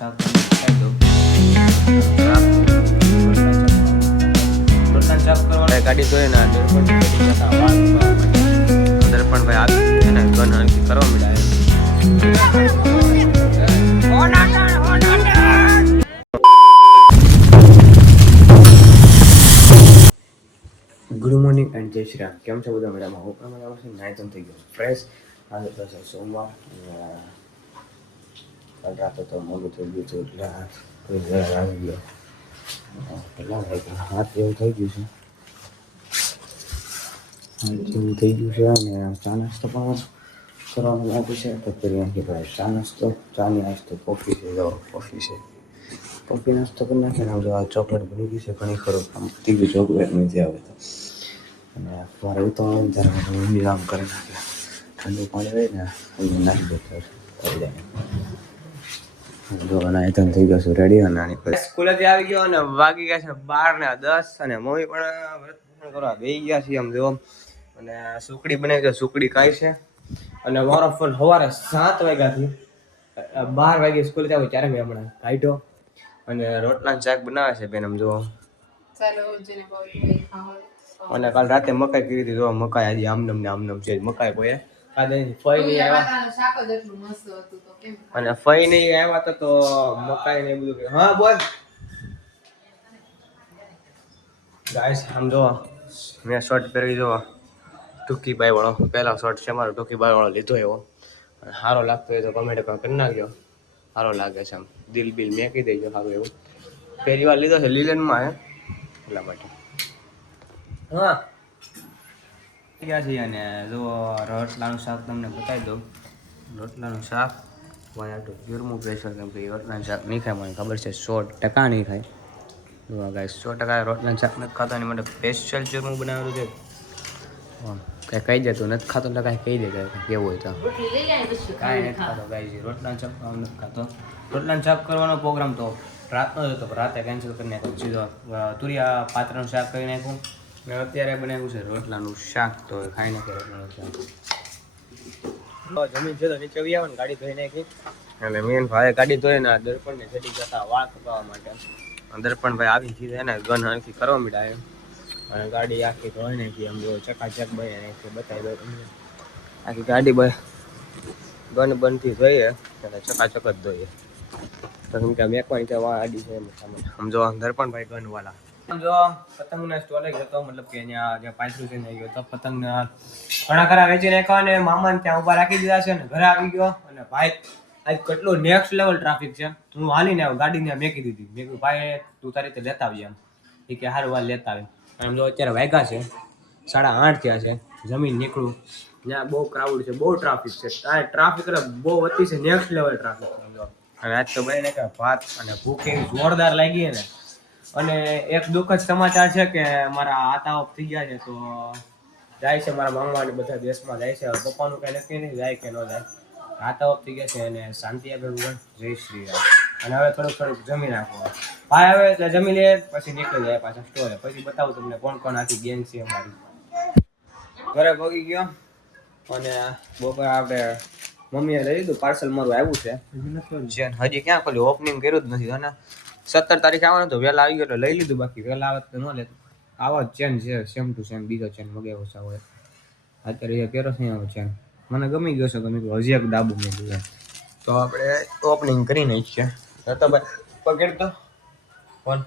ગાડી ધોઈ ના અંદર પણ ભાઈ આગળ ગન હલકી કરવા મળ્યા. ગુડ મોર્નિંગ એન્ડ જય શ્રી રામ. કેમ છો બધા મજામાં? હું પણ મજામાં છું. નાઈ થઈ ગયો ફ્રેશ. આજે તો છે સોમવાર. કાલ રાતે તો મોડું થઈ ગયું હતું એટલે આવી ગયો. કેટલા વાગ્યા? 7 જેવું થઈ ગયું છે. 8 જેવું થઈ ગયું છે અને ચા નાસ્તો પણ કરવાનું લાગ્યું છે. તો કરી નાખી ભાઈ ચા નાસ્તો. ચાની નાસ્તો કોફી છે. કોફી છે. કોફી નાસ્તો કરી નાખીને જો આ ચોકલેટ બની ગઈ છે. ઘણી ખરું આમ થઈ ગયું ચોકલેટ નથી આવે તો. અને મારે ઉતાવળ ત્યારે મમ્મી આમ કરી નાખે. ઠંડુ પાણી હોય ને એ નાખી દેતો થઈ જાય. જો અને થઈ ગયો છું રેડી. અને સ્કૂલેથી આવી ગયો અને વાગી ગયા છે 12:10 અને મમ્મી પણ વ્રત કરવા બેસી ગયા છે. આમ જો અને સુકડી બનાવી તો સુકડી ખાય છે. અને મારો ફોન સવારે 7 વાગ્યાથી 12 વાગે સ્કૂલે આવ્યો ત્યારે મેં હમણાં કાઢ્યો. અને રોટલા શાક બનાવે છે બેન. આમ જો અને કાલ રાતે મકાઈ કરી હતી. જો મકાઈ આજે આમનમ ને આમનમ છે. મકાઈ કોઈ ફઈ નહીં આવ્યા અને ફઈ નહીં આવ્યા તો મકાઈ ને બધું. હા બોલ ગાઈસ. આમ જો મેં શર્ટ પહેરી જો ટૂંકી બાઈ વાળો. પહેલા શર્ટ છે મારો ટૂંકી બાઈ વાળો લીધો એવો. સારો લાગતો હોય તો કમેન્ટ પણ કરી નાખજો. સારો લાગે છે આમ દિલ બિલ મેં કહી દેજો. સારું એવું પહેલી વાર લીધો છે લીલનમાં હે એટલા માટે. હા ગયા છીએ અને જો રોટલાનું શાક તમને બતાવી દઉં. રોટલાનું શાક વાયા ગરમું પ્રેશર કેમ કે રોટલાનું શાક નહીં ખાય મને ખબર છે 100% નહીં ખાય. જો ગાઈસ 100% રોટલાનું શાક નથી ખાતો એની માટે સ્પેશિયલ ચૂરમું બનાવેલું છે. કાંઈ કહી દેતું નથી ખાતો એટલે કાંઈ કહી દેતા કેવું હોય તો કાંઈ નથી ખાતો ગાઈસ. રોટલાનું શાક નથી ખાતો. રોટલાનું શાક કરવાનો પ્રોગ્રામ તો રાતનો જ હતો પણ રાતે કેન્સલ કરી નાખ્યો. સીધો તુરિયા પાત્રનું શાક કરી નાખ્યું. મેં અત્યારે બનાવ્યું છે રોટલાનું શાક. તો ખાઈ નાખે રોટલાનું શાક. જમીન છે તો નીચે આવી આવે ને ગાડી ધોઈ નાખી. અને મેન ભાઈ ગાડી ધોઈને દર્પણને ચડી જતા વાળ કપાવવા માટે. દર્પણભાઈ આવી સીધા ને ગન હલકી કરવા માંડ્યા. અને ગાડી આખી ધોઈ નાખી. આમ જો ચકાચક બની નાખી બતાવી દો તમને. આખી ગાડી ગન બનથી ધોઈએ અને ચકાચક જ ધોઈએ. તો કેમ કે મેકવાની ત્યાં વાળ આડી છે એમ સમજો. દર્પણભાઈ ગન વાળા જો પતંગના સ્ટોલે ગયો તો મતલબ કે જ્યાં પાંચરું છે ને ગયો તો પતંગના ઘણા ખરા વેચી નાખ્યા અને મામાને ત્યાં ઉભા રાખી દીધા છે. અને ઘરે આવી ગયો અને ભાઈ આજ કેટલો નેક્સ્ટ લેવલ ટ્રાફિક છે. હું હાલીને આવ્યો ગાડીને મેકી દીધી. મેં કીધું ભાઈ તું તારી રીતે લેતા આવજે એમ. એ કે સારું વાર લેતા આવે. અને જો અત્યારે વાગ્યા છે 8:30 થયા છે. જમીન નીકળું ત્યાં બહુ ક્રાઉડ છે. બહુ ટ્રાફિક છે. ટ્રાફિક બહુ અતિ છે. નેક્સ્ટ લેવલ ટ્રાફિક સમજો. અને આજ તો બને કે ભાત અને ભૂખ એવી જોરદાર લાગી ને. અને એક દુઃખદ સમાચાર છે કે મારા આતા ઓફ થઈ ગયા છે. તો જાય છે મારા મામા બધા દેશમાં જાય છે. પપ્પાનું કઈ નક્કી નહીં જાય કે ન જાય. આતા ઓફ થઈ ગયા છે અને શાંતિ આપે ભગવાન. જય શ્રી રામ. અને હવે થોડુંક જમી નાખો ભાઈ. હવે જમી લે પછી નીકળી જાય પાછા સ્ટોરે. પછી બતાવું તમને કોણ કોણ આખી ગેંગ છે અમારી. ઘરે પગી ગયો અને બપોરે આપણે મમ્મીએ લઈ લીધું પાર્સલ. મારું આવ્યું છે હજી ક્યાં ખોલ્યું ઓપનિંગ કર્યું જ નથી. અને 17 તારીખે આવવાનું તો વહેલા આવી ગયો એટલે લઈ લીધું. બાકી વહેલા આવે તો ન લેતું. આવા ચેન છે સેમ ટુ સેમ. બીજો ચેન મગાવ્યો છે હવે અત્યારે એ પહેરો છે આવો ચેન. મને ગમી ગયો છે. ગમી ગયો. હજી એક ડાબુ મેં લીધું. તો આપણે ઓપનિંગ કરી નાખીએ. તો ભાઈ પકડ તો ફોન.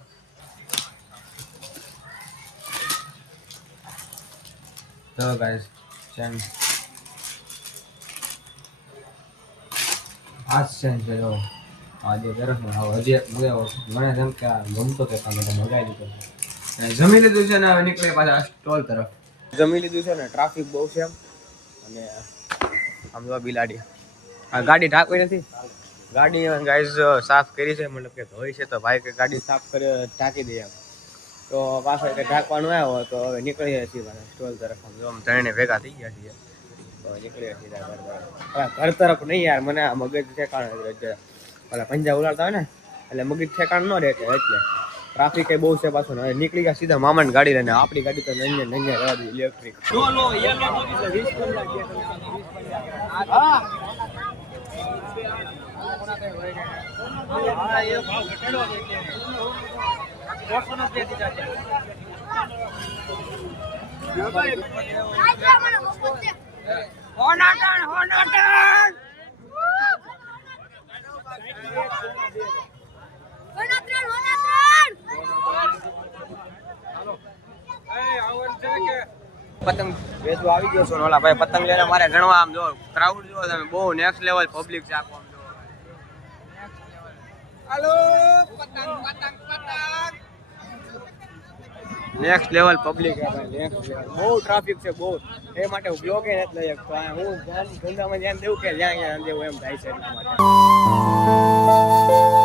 તો ગાઈસ ચેન આ ચેન છે જો આજે પહેરો છે. હવે હજી એક મગાવ્યો. મને જેમ કે ગમતો કે તમે મગાવી દીધો. જમી લીધું છે ને હવે નીકળીએ પાછા સ્ટોલ તરફ. જમી લીધું છે ને ટ્રાફિક બહુ છે અને આમ જો બિલાડી આ ગાડી ઢાંકવી નથી. ગાડી ગાઈઝ સાફ કરી છે મતલબ કે ધોઈ છે. તો ભાઈ કે ગાડી સાફ કરી ઢાંકી દઈએ એમ. તો પાછળ કે ઢાંકવાનું આવ્યો તો હવે નીકળીએ છીએ પાછા સ્ટોલ તરફ. આમ જો આમ ત્રણે ભેગા થઈ ગયા છીએ. તો નીકળીએ છીએ ઘર તરફ નહીં યાર. મને આ મગજ ઠેકાણ ઓલા પંજા ઉલાડતા હોય ને એટલે મગજ ઠેકાણ ન રહે એટલે ટ્રાફિક એ બહુ છે પાછું. હવે નીકળી ગયા સીધા મામાની ગાડી લઈને. આપણી ગાડી તો નંજા રહેવા દઈએ ઇલેક્ટ્રિક. પતંગ વેચવા આવી ગયો છો ને ઓલા ભાઈ પતંગ લઈને મારે ગણવા આમ જો ક્રાઉડ જો તમે બહુ નેક્સ્ટ લેવલ પબ્લિક છે આખો આમ જો હાલો પતંગ પતંગ પતંગ નેક્સ્ટ લેવલ પબ્લિક છે ભાઈ નેક્સ્ટ લેવલ બહુ ટ્રાફિક છે બહુ એ માટે હું બ્લોગ એ નથી લઈ શકતો હું ધંધામાં ધ્યાન દેવું કે જ્યાં દેવું એમ થાય છે એટલા માટે